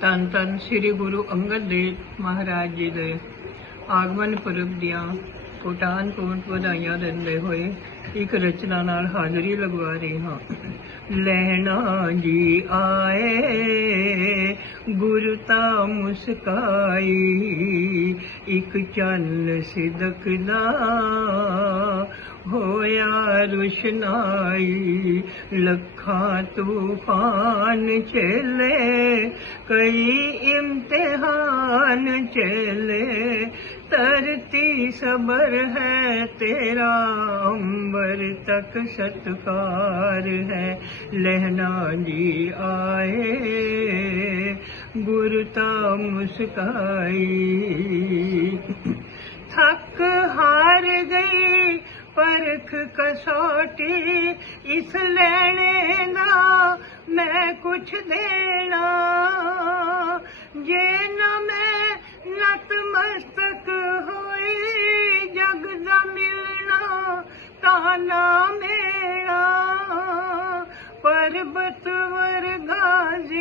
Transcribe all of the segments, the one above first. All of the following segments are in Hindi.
ਧੰਨ ਧੰਨ ਸ੍ਰੀ ਗੁਰੂ ਅੰਗਦ ਦੇਵ ਮਹਾਰਾਜ ਜੀ ਦੇ ਆਗਮਨ ਪੁਰਬ ਦੀਆਂ ਕੋਟਾਨ ਕੋਟ ਵਧਾਈਆਂ ਦਿੰਦੇ ਹੋਏ ਇੱਕ ਰਚਨਾ ਨਾਲ ਹਾਜ਼ਰੀ ਲਗਵਾ ਰਹੀ। ਹਾਂ ਲੈਣਾ ਜੀ ਆਏ, ਗੁਰ ਤਾਂ ਮੁਸਕਾਈ, ਇੱਕ ਚੰਨ ਸਿਦਕ ਦਾ ਹੋਇਆ ਰੁਸ਼ਨਾਈ। ਲੱਖਾਂ ਤੂਫਾਨ ਚਲੇ, ਕਈ ਇਮਤਿਹਾਨ ਚਲੇ तरती सबर है, तेरा अंबर तक सत्कार है। लहना जी आए गुरुता मुस्काई। थक हार गई, परख कसौटी, इस लेने ना मैं कुछ देना। जे न मैं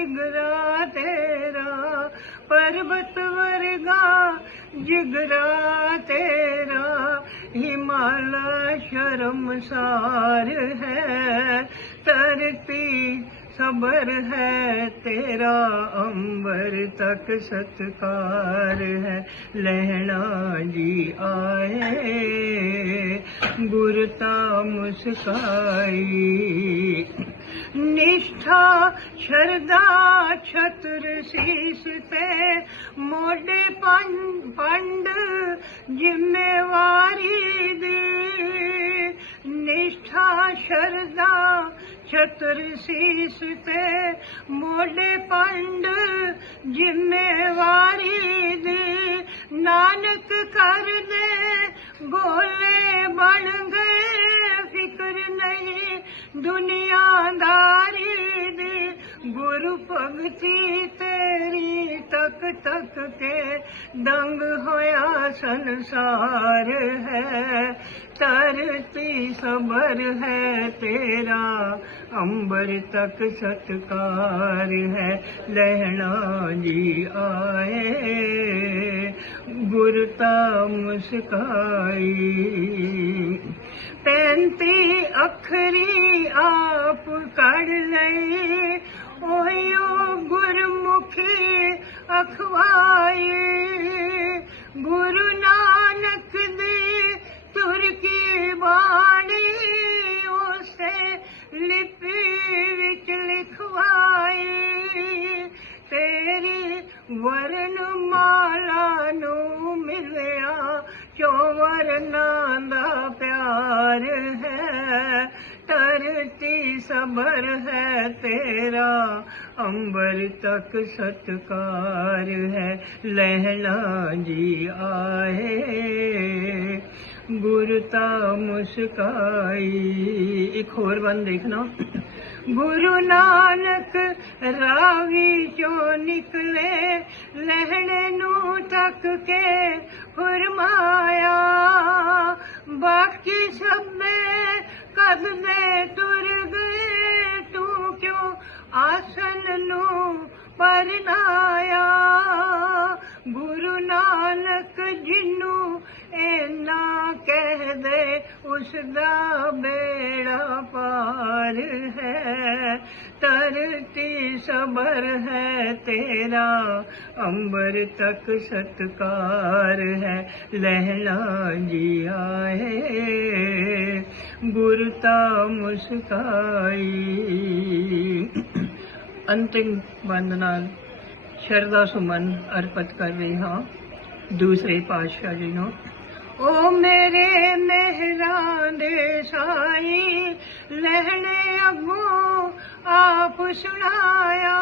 जिगरा तेरा, पर्वत वर्गा, जिगरा तेरा। हिमालय शर्मसार है तरती सबर है, तेरा अंबर तक सत्कार है। लहना जी आए, गुरता मुस्काई। निष्ठा शरदा छत्र शीस ते मोडे पंड जिम्मेवारी दी। निष्ठा शरदा छत्र शीस ते मोडे पंड जिम्मेवारी दी। नानक कर दे, गोले बन गए, फ़िक्र नहीं दुनियादारी भगती तेरी तक तक के दंग होया संसार है। तरती सबर है तेरा अंबर तक सत्कार है। लहना जी आए, गुरता मुस्काई। पैंती अखरी आप कर लई ਅਖਵਾਏ। ਗੁਰੂ ਨਾਨਕ ਦੀ ਤੁਰ ਤੇਰੀ ਵਰਨ ਮਾਲਾ ਨੂੰ ਮਿਲਿਆ ਚੋਵਰਨਾਂ ਦਾ ਪਿਆਰ ਹੈ। ਤਰਤੀ सबर है तेरा, अंबर तक सत्कार है। लहना जी आए गुरता मुस्काई। एक और बन देखना। गुरु नानक रावी चो निकले लहणे नू तक के फरमाया बाकी सब में कद में तुर गए तू क्यों आसन नू परनाया उसका बेड़ा पार है। तरती सबर है तेरा, अंबर तक सत्कार है। लहला जिया है, गुरता मुस्काई। अंतिम वंदना, श्रद्धा सुमन अर्पित कर रही हाँ। दूसरे पातशाह जी ने ਓ ਮੇਰੇ ਮਹਿਰਾਂ ਦੇ ਸਾਈ, ਲਹਿਣੇ ਅੱਗੋਂ ਆਪ ਸੁਣਾਇਆ।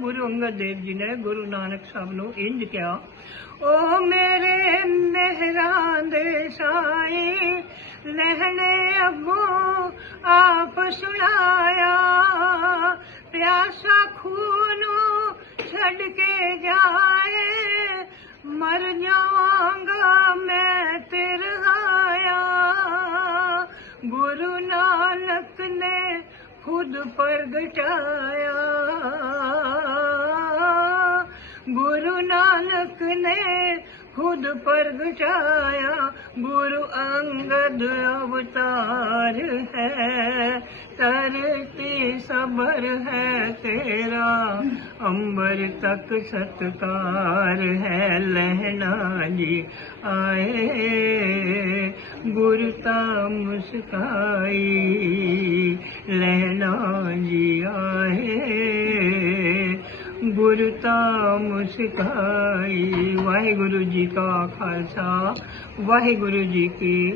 ਗੁਰੂ ਅੰਗਦ ਦੇਵ ਜੀ ਨੇ ਗੁਰੂ ਨਾਨਕ ਸਾਹਿਬ ਨੂੰ ਇੰਜ ਕਿਹਾ, ਓ ਮੇਰੇ ਮਹਿਰਾਂ ਦੇ ਸਾਈ, ਲਹਿਣੇ ਅੱਗੋਂ ਆਪ ਸੁਣਾਇਆ। ਪਿਆਸਾ ਖੂਨ ਨੂੰ ਛੱਡ ਕੇ ਜਾਏ, ਮਰ ਜਾਵਾਂਗਾ प्रगटाया गुरु नानक ने खुद प्रगटाया गुरु अंगद अवतार है। तरते सबर है तेरा, अंबर तक सत्कार है लहना जी आए। गुरता मुस्काई लहना जी आए। गुरता मुस्काई वाहे गुरु जी का खालसा वाहे गुरु जी की